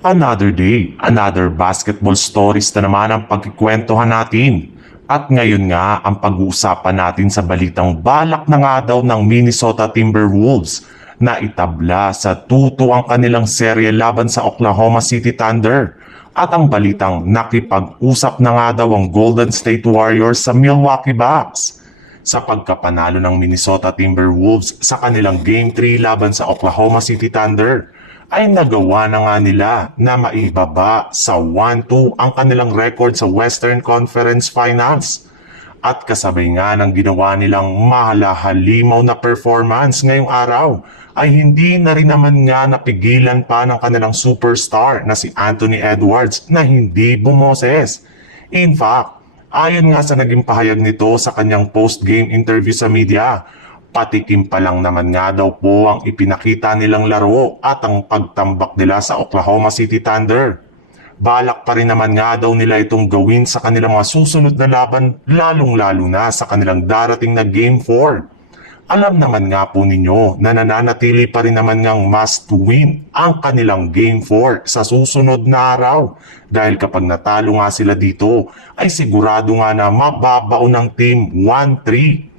Another day, another basketball stories na naman ang pagkikwentuhan natin. At ngayon nga ang pag-uusapan natin sa balitang balak na nga daw ng Minnesota Timberwolves na itabla sa 2-2 ang kanilang serye laban sa Oklahoma City Thunder. At ang balitang nakipag-usap na nga daw ang Golden State Warriors sa Milwaukee Bucks sa pagkapanalo ng Minnesota Timberwolves sa kanilang Game 3 laban sa Oklahoma City Thunder. Ay nagawa na nga nila na maibaba sa 1-2 ang kanilang record sa Western Conference Finals. At kasabay nga ng ginawa nilang mahalahalimaw na performance ngayong araw, ay hindi na rin naman nga napigilan pa ng kanilang superstar na si Anthony Edwards na hindi bumoses. In fact, ayon nga sa naging pahayag nito sa kanyang post-game interview sa media, patikim pa lang naman nga daw po ang ipinakita nilang laro at ang pagtambak nila sa Oklahoma City Thunder. Balak pa rin naman nga daw nila itong gawin sa kanilang mga susunod na laban, lalong-lalo na sa kanilang darating na Game 4. Alam naman nga po ninyo na nananatili pa rin naman ngang must win ang kanilang Game 4 sa susunod na araw. Dahil kapag natalo nga sila dito, ay sigurado nga na mababaon ng team 1-3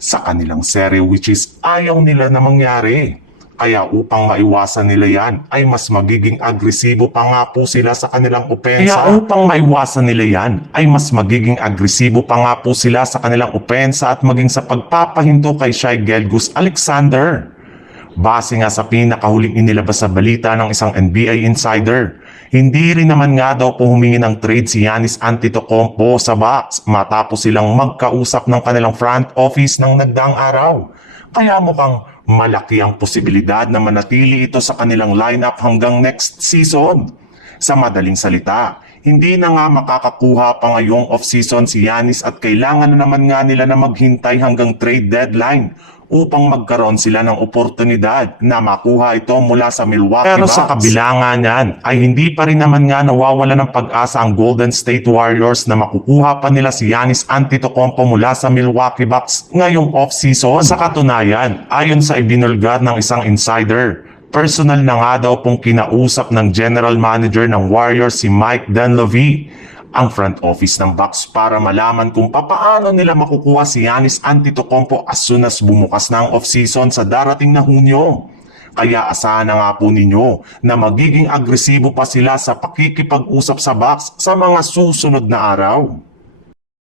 sa kanilang serye, which is ayaw nila na mangyari. Kaya upang maiwasan nila yan, ay mas magiging agresibo pa nga po sila sa kanilang opensa. Kaya upang maiwasan nila yan, ay mas magiging agresibo pa nga po sila sa kanilang opensa at maging sa pagpapahinto kay Shai Gilgeous-Alexander. Base nga sa pinakahuling inilabas sa balita ng isang NBA insider, hindi rin naman nga daw po humingi ng trade si Giannis Antetokounmpo sa Bucks matapos silang magkausap ng kanilang front office ng nagdaang araw. Kaya mukhang malaki ang posibilidad na manatili ito sa kanilang lineup hanggang next season. Sa madaling salita, hindi na nga makakakuha pa ngayong off-season si Giannis at kailangan na naman nga nila na maghintay hanggang trade deadline upang magkaroon sila ng oportunidad na makuha ito mula sa Milwaukee Bucks. Pero sa kabila nga niyan, ay hindi pa rin naman nga nawawala ng pag-asa ang Golden State Warriors na makukuha pa nila si Giannis Antetokounmpo mula sa Milwaukee Bucks ngayong off-season. Sa katunayan, ayon sa ibinulgar ng isang insider, personal na nga daw pong kinausap ng general manager ng Warriors si Mike Dunleavy ang front office ng Bucks para malaman kung papaano nila makukuha si Giannis Antetokounmpo as soon as bumukas na ang off-season sa darating na Hunyo. Kaya asahan na nga po ninyo na magiging agresibo pa sila sa pakikipag-usap sa Bucks sa mga susunod na araw.